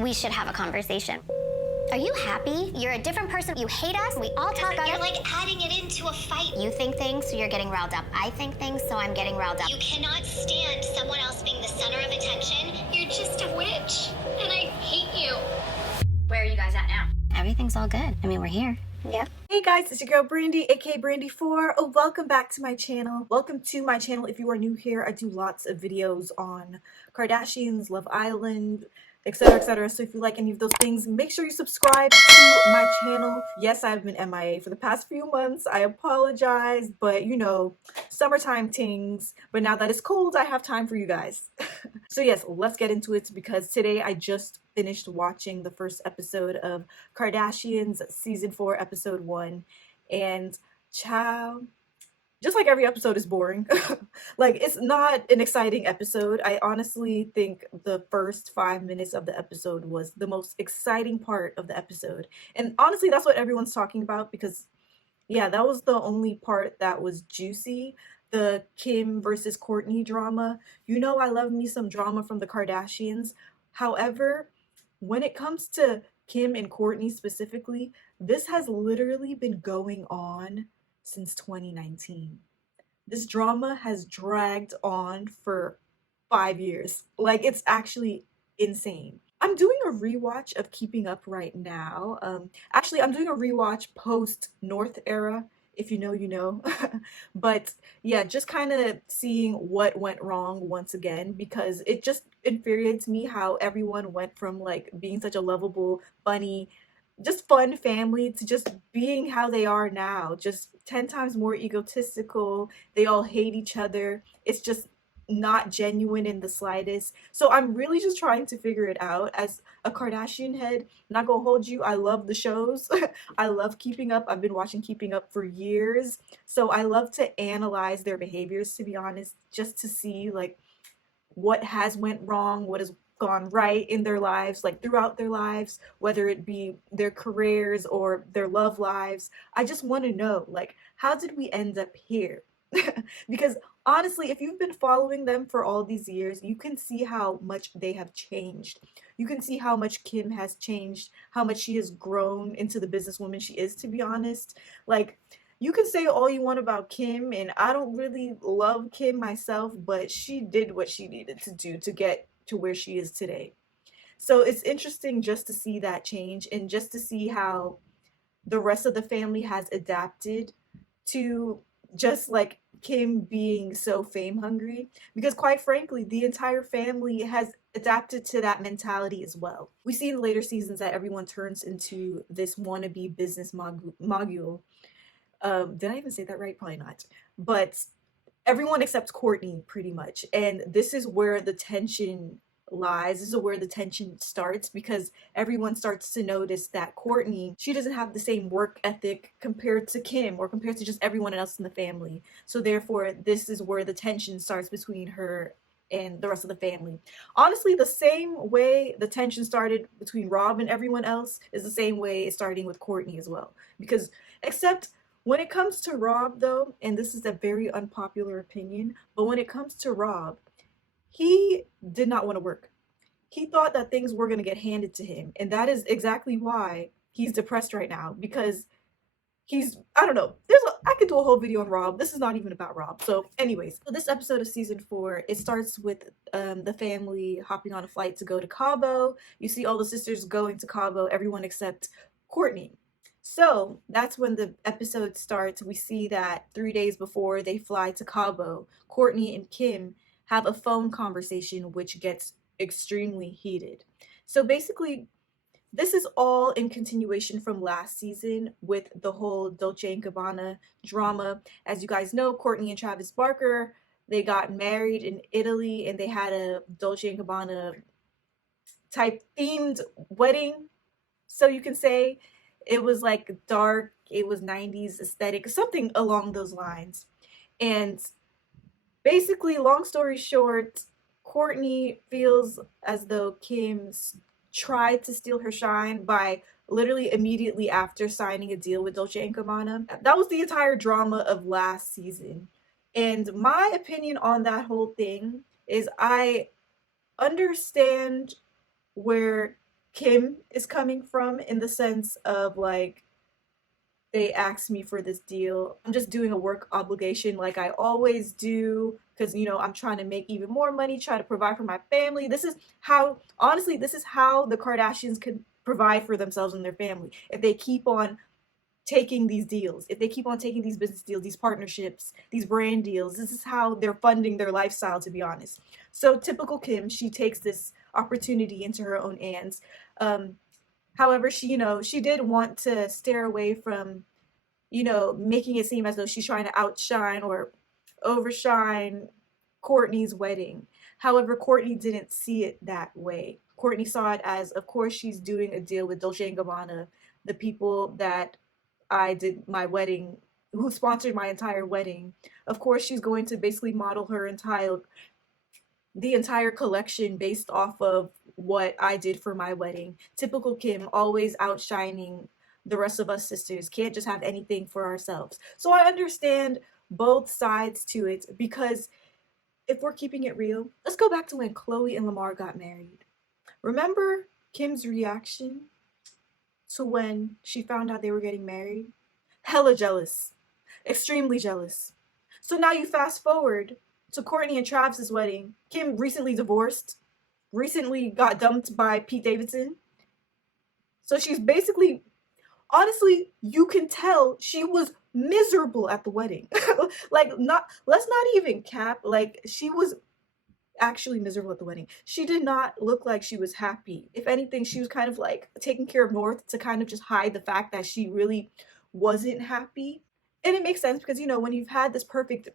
We should have a conversation. Are you happy? You're a different person. You hate us. We all talk about it. You're like adding it into a fight. You think things, so you're getting riled up. I think things, so I'm getting riled up. You cannot stand someone else being the center of attention. You're just a witch, and I hate you. Where are you guys at now? Everything's all good. I mean, we're here. Yeah. Hey guys, it's your girl Brandy, aka Brandy4. Oh, welcome back to my channel. Welcome to my channel. If you are new here, I do lots of videos on Kardashians, Love Island, etc, etc. So if you like any of those things, make sure you subscribe to my channel. Yes, I've been MIA for the past few months. I apologize, but you know, summertime tings. But now that it's cold, I have time for you guys. So yes, let's get into it, because today I just finished watching the first episode of Kardashians season 4 episode 1, and ciao. Just like every episode is boring. Like, it's not an exciting episode. I honestly think the first 5 minutes of the episode was the most exciting part of the episode. And honestly, that's what everyone's talking about, because yeah, that was the only part that was juicy. The Kim versus Kourtney drama. You know, I love me some drama from the Kardashians. However, when it comes to Kim and Kourtney specifically, this has literally been going on since 2019. This drama has dragged on for 5 years. Like, it's actually insane. I'm doing a rewatch of Keeping Up right now. Actually, I'm doing a rewatch post North era. If you know, you know. But yeah, just kind of seeing what went wrong once again, because it just infuriates me how everyone went from like being such a lovable, funny, just fun family to just being how they are now, just 10 times more egotistical. They all hate each other. It's just not genuine in the slightest. So I'm really just trying to figure it out. As a Kardashian head, not gonna hold you, I love the shows. I love Keeping Up. I've been watching Keeping Up for years, so I love to analyze their behaviors, to be honest, just to see like what has went wrong, what has gone right in their lives, like throughout their lives, whether it be their careers or their love lives. I just want to know, like, how did we end up here? Because honestly, if you've been following them for all these years, you can see how much they have changed. You can see how much Kim has changed, how much she has grown into the businesswoman she is, to be honest. Like, you can say all you want about Kim, and I don't really love Kim myself, but she did what she needed to do to get to where she is today. So it's interesting just to see that change, and just to see how the rest of the family has adapted to just like Kim being so fame hungry, because quite frankly, the entire family has adapted to that mentality as well. We see in later seasons that everyone turns into this wannabe business mogul. Did I even say that right? Probably not. But everyone except Kourtney, pretty much. And this is where the tension lies. This is where the tension starts, because everyone starts to notice that Kourtney, she doesn't have the same work ethic compared to Kim, or compared to just everyone else in the family. So therefore, this is where the tension starts between her and the rest of the family. Honestly, the same way the tension started between Rob and everyone else is the same way it's starting with Kourtney as well. Because, except when it comes to Rob though, and this is a very unpopular opinion, but when it comes to Rob, he did not want to work. He thought that things were going to get handed to him, and that is exactly why he's depressed right now, because he's, I don't know, I could do a whole video on Rob. This is not even about Rob. So anyways, so this episode of season 4, it starts with the family hopping on a flight to go to Cabo. You see all the sisters going to Cabo, everyone except Kourtney. So that's when the episode starts. We see that 3 days before they fly to Cabo, Kourtney and Kim have a phone conversation which gets extremely heated. So basically, this is all in continuation from last season with the whole Dolce & Gabbana drama. As you guys know, Kourtney and Travis Barker, they got married in Italy, and they had a Dolce & Gabbana type themed wedding, so you can say. It was like dark, it was 90s aesthetic, something along those lines. And basically, long story short, Kourtney feels as though Kim tried to steal her shine by literally immediately after signing a deal with Dolce & Gabbana. That was the entire drama of last season. And my opinion on that whole thing is, I understand where Kim is coming from, in the sense of like, they asked me for this deal. I'm just doing a work obligation like I always do, because I'm trying to make even more money, try to provide for my family. This is how, honestly, this is how the Kardashians could provide for themselves and their family. If they keep on taking these deals, if they keep on taking these business deals, these partnerships, these brand deals, this is how they're funding their lifestyle, to be honest. So typical Kim, she takes this opportunity into her own hands. However, she did want to steer away from, making it seem as though she's trying to outshine or overshine Kourtney's wedding. However, Kourtney didn't see it that way. Kourtney saw it as, of course, she's doing a deal with Dolce & Gabbana, the people that I did my wedding, who sponsored my entire wedding. Of course, she's going to basically model the entire collection based off of what I did for my wedding. Typical Kim, always outshining the rest of us sisters. Can't just have anything for ourselves. So I understand both sides to it, because if we're keeping it real, let's go back to when Khloé and Lamar got married. Remember Kim's reaction to when she found out they were getting married? Hella jealous. Extremely jealous. So now you fast forward to Kourtney and Travis's wedding. Kim recently divorced, recently got dumped by Pete Davidson. So she's basically, honestly, you can tell she was miserable at the wedding. Like, let's not even cap, like, she was actually miserable at the wedding. She did not look like she was happy. If anything, she was kind of like taking care of North to kind of just hide the fact that she really wasn't happy. And it makes sense because, when you've had this perfect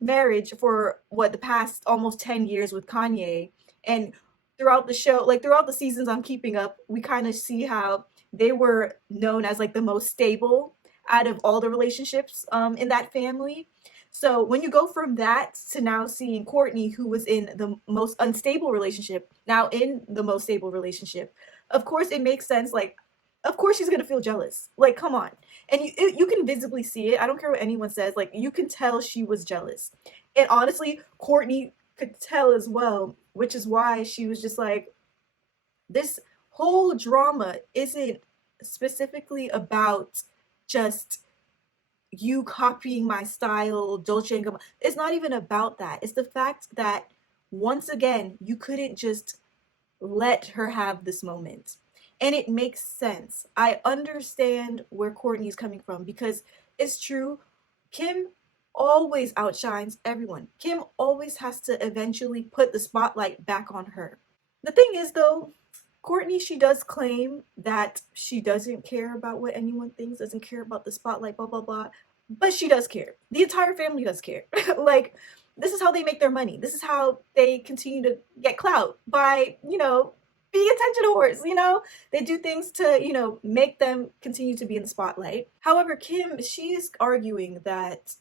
marriage for what, the past almost 10 years with Kanye, and throughout the show, like throughout the seasons on Keeping Up, we kind of see how they were known as like the most stable out of all the relationships in that family. So when you go from that to now seeing Kourtney, who was in the most unstable relationship, now in the most stable relationship, of course it makes sense. Like, of course she's gonna feel jealous. Like, come on. And you can visibly see it. I don't care what anyone says. Like, you can tell she was jealous. And honestly, Kourtney could tell as well, which is why she was just like, this whole drama isn't specifically about just you copying my style, Dolce & Gabbana. It's not even about that. It's the fact that, once again, you couldn't just let her have this moment. And it makes sense. I understand where Kourtney's coming from, because it's true. Kim always outshines everyone. Kim always has to eventually put the spotlight back on her. The thing is, though, Kourtney, she does claim that she doesn't care about what anyone thinks, doesn't care about the spotlight, blah, blah, blah. But she does care. The entire family does care. Like, this is how they make their money. This is how they continue to get clout, by, being attention whores. They do things to, make them continue to be in the spotlight. However, Kim, she's arguing that,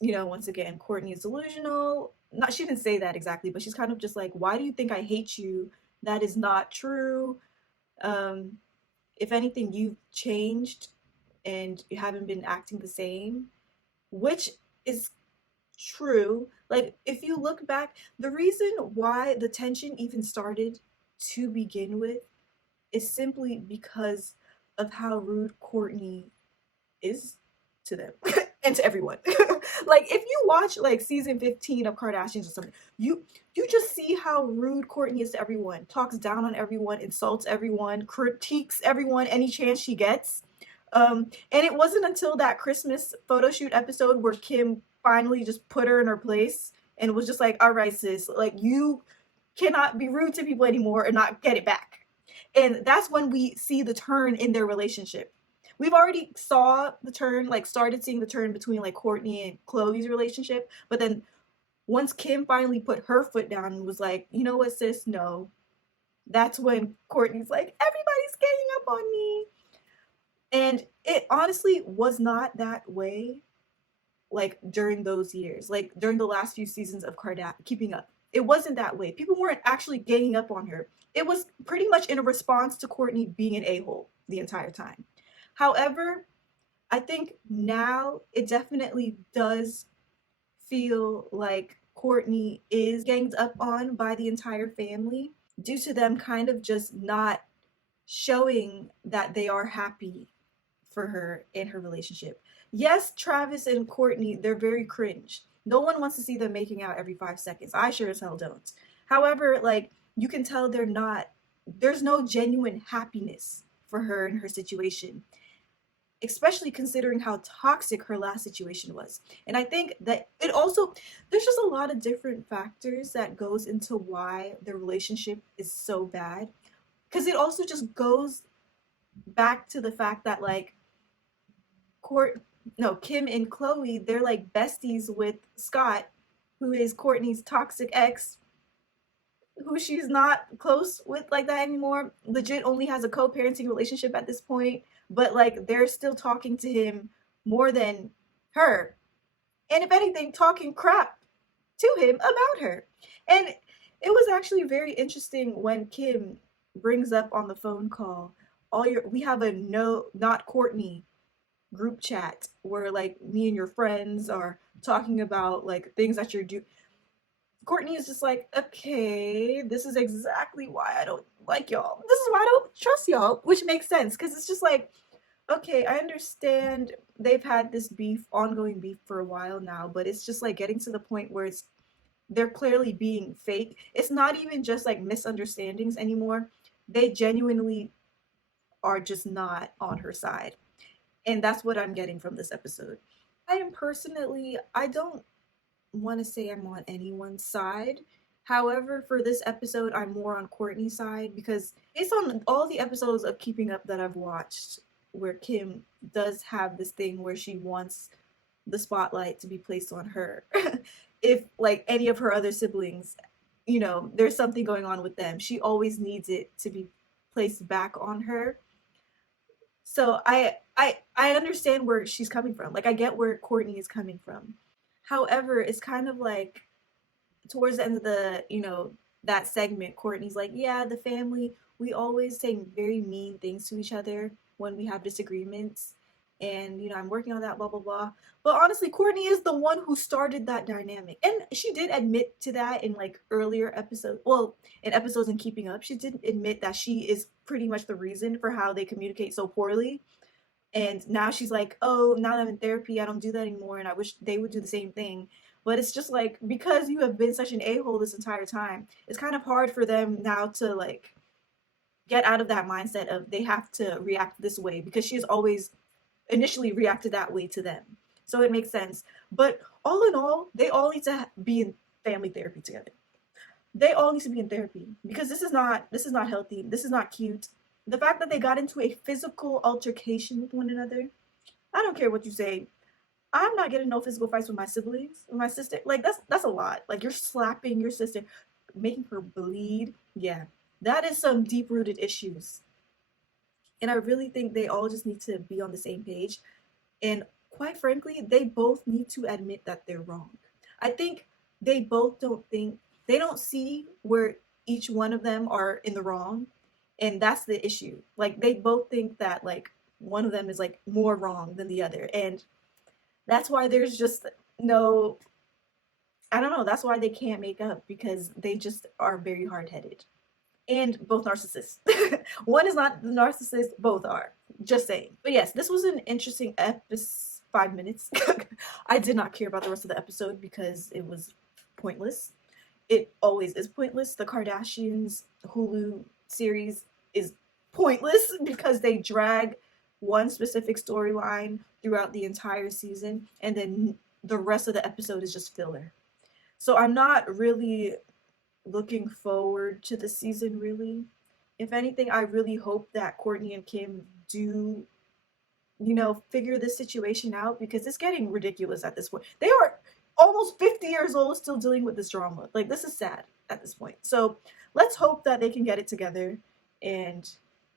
once again, Kourtney is delusional. She didn't say that exactly, but she's kind of just like, why do you think I hate you? That is not true. If anything, you've changed and you haven't been acting the same, which is true. Like, if you look back, the reason why the tension even started to begin with is simply because of how rude Kourtney is to them and to everyone. Like, if you watch like season 15 of Kardashians or something, you just see how rude Kourtney is to everyone, talks down on everyone, insults everyone, critiques everyone any chance she gets. And it wasn't until that Christmas photo shoot episode where Kim finally just put her in her place and was just like, all right, sis, like, you cannot be rude to people anymore and not get it back. And that's when we see the turn in their relationship. We've already saw the turn, like started seeing the turn between like Kourtney and Khloé's relationship. But then once Kim finally put her foot down and was like, you know what, sis, no. That's when Kourtney's like, everybody's ganging up on me. And it honestly was not that way, like, during those years. Like, during the last few seasons of Keeping Up. It wasn't that way. People weren't actually ganging up on her. It was pretty much in a response to Kourtney being an a-hole the entire time. However, I think now it definitely does feel like Kourtney is ganged up on by the entire family. due to them kind of just not showing that they are happy for her in her relationship. Yes, Travis and Kourtney, they're very cringe. No one wants to see them making out every 5 seconds. I sure as hell don't. However, like, you can tell there's no genuine happiness for her in her situation, especially considering how toxic her last situation was. And I think that it also, there's just a lot of different factors that goes into why the relationship is so bad. Because it also just goes back to the fact that, like, Kim and Khloé, they're like besties with Scott, who is Kourtney's toxic ex, who she's not close with like that anymore. Legit only has a co-parenting relationship at this point, but like they're still talking to him more than her. And if anything, talking crap to him about her. And it was actually very interesting when Kim brings up on the phone call, we have a no not Kourtney group chat where like me and your friends are talking about like things that you're doing. Kourtney is just like, okay, this is exactly why I don't like y'all. This is why I don't trust y'all, which makes sense because it's just like, okay, I understand they've had this ongoing beef for a while now, but it's just like getting to the point where they're clearly being fake. It's not even just like misunderstandings anymore. They genuinely are just not on her side. And that's what I'm getting from this episode. I don't want to say I'm on anyone's side. However, for this episode, I'm more on Kourtney's side because based on all the episodes of Keeping Up that I've watched, where Kim does have this thing where she wants the spotlight to be placed on her. If like any of her other siblings, there's something going on with them, she always needs it to be placed back on her. So I understand where she's coming from. Like I get where Kourtney is coming from. However, it's kind of like towards the end of that segment, Kourtney's like, yeah, the family, we always say very mean things to each other when we have disagreements. And, I'm working on that, blah, blah, blah. But honestly, Kourtney is the one who started that dynamic. And she did admit to that in like earlier episodes. Well, in episodes in Keeping Up, she did admit that she is pretty much the reason for how they communicate so poorly. And now she's like, oh, now that I'm in therapy, I don't do that anymore. And I wish they would do the same thing. But it's just like, because you have been such an a-hole this entire time, it's kind of hard for them now to like get out of that mindset of they have to react this way, because she has always initially reacted that way to them. So it makes sense. But all in all, they all need to be in family therapy together. They all need to be in therapy because this is not healthy. This is not cute. The fact that they got into a physical altercation with one another, I don't care what you say. I'm not getting no physical fights with my siblings, with my sister. Like that's a lot. Like you're slapping your sister, making her bleed. Yeah, that is some deep-rooted issues. And I really think they all just need to be on the same page. And quite frankly, they both need to admit that they're wrong. I think they both they don't see where each one of them are in the wrong. And that's the issue. Like they both think that like one of them is like more wrong than the other. And that's why there's just no, I don't know, that's why they can't make up, because they just are very hard-headed. And both narcissists. One is not the narcissist, both are. Just saying. But yes, this was an interesting 5 minutes. I did not care about the rest of the episode because it was pointless. It always is pointless. The Kardashians Hulu series is pointless because they drag one specific storyline throughout the entire season, and then the rest of the episode is just filler. So I'm not really looking forward to the season, really. If anything, I really hope that Kourtney and Kim do, figure this situation out, because it's getting ridiculous at this point. They are almost 50 years old still dealing with this drama. Like, this is sad at this point. So let's hope that they can get it together. And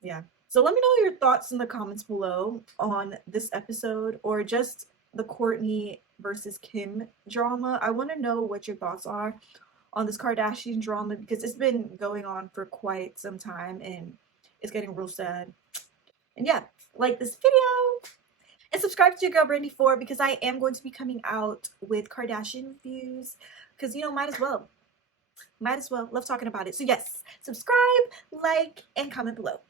yeah. So let me know your thoughts in the comments below on this episode, or just the Kourtney versus Kim drama. I want to know what your thoughts are on this Kardashian drama, because it's been going on for quite some time and it's getting real sad. And yeah, like this video and subscribe to your girl Brandy 4, because I am going to be coming out with Kardashian reviews, because might as well. might as well. Love talking about it. So yes, subscribe, like, and comment below.